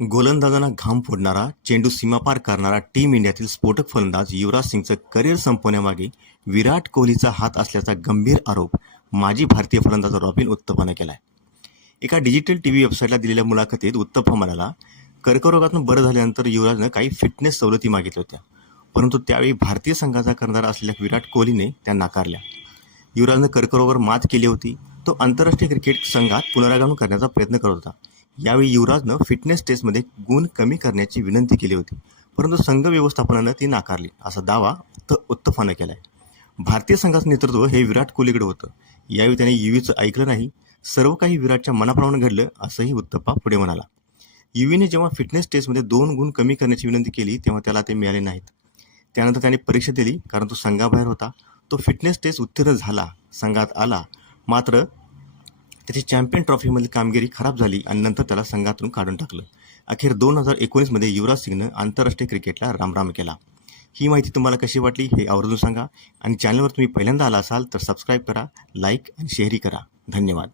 गोलंदाजांना घाम फोडणारा, चेंडू सीमापार करणारा टीम इंडियातील स्फोटक फलंदाज युवराज सिंगचं करिअर संपवण्यामागे विराट कोहलीचा हात असल्याचा गंभीर आरोप माजी भारतीय फलंदाज रॉबिन उथप्पाने केला आहे. एका डिजिटल टीव्ही वेबसाईटला दिलेल्या मुलाखतीत उथप्पा म्हणाला, कर्करोगातून बरं झाल्यानंतर युवराजनं काही फिटनेस सवलती मागितल्या होत्या, परंतु त्यावेळी भारतीय संघाचा कर्णधार असलेल्या विराट कोहलीने त्या नाकारल्या. युवराजनं कर्करोगावर मात केली होती. तो आंतरराष्ट्रीय क्रिकेट संघात पुनरागमन करण्याचा प्रयत्न करत होता. यावेळी युवराजनं फिटनेस टेस्टमध्ये गुण कमी करण्याची विनंती केली होती, परंतु संघ व्यवस्थापनानं ती नाकारली, असा दावा उथप्पानं केला आहे. भारतीय संघाचं नेतृत्व हे विराट कोहलीकडे होतं. यावेळी त्याने युवीचं ऐकलं नाही. सर्व काही विराटच्या मनाप्रमाणे घडलं, असंही उथप्पा पुढे म्हणाला. युवीने जेव्हा फिटनेस टेस्टमध्ये 2 गुण कमी करण्याची विनंती केली तेव्हा त्याला ते मिळाले नाहीत. त्यानंतर त्याने परीक्षा दिली, कारण तो संघाबाहेर होता. तो फिटनेस टेस्ट उत्तीर्ण झाला, संघात आला, मात्र त्याची चॅम्पियन ट्रॉफीमधील कामगिरी खराब झाली आणि नंतर त्याला संघातून काढून टाकलं. अखेर 2019मध्ये युवराज सिंगनं आंतरराष्ट्रीय क्रिकेटला रामराम केला. ही माहिती तुम्हाला कशी वाटली हे आवर्जून सांगा आणि चॅनलवर तुम्ही पहिल्यांदा आला असाल तर सबस्क्राईब करा, लाईक आणि शेअरही करा. धन्यवाद.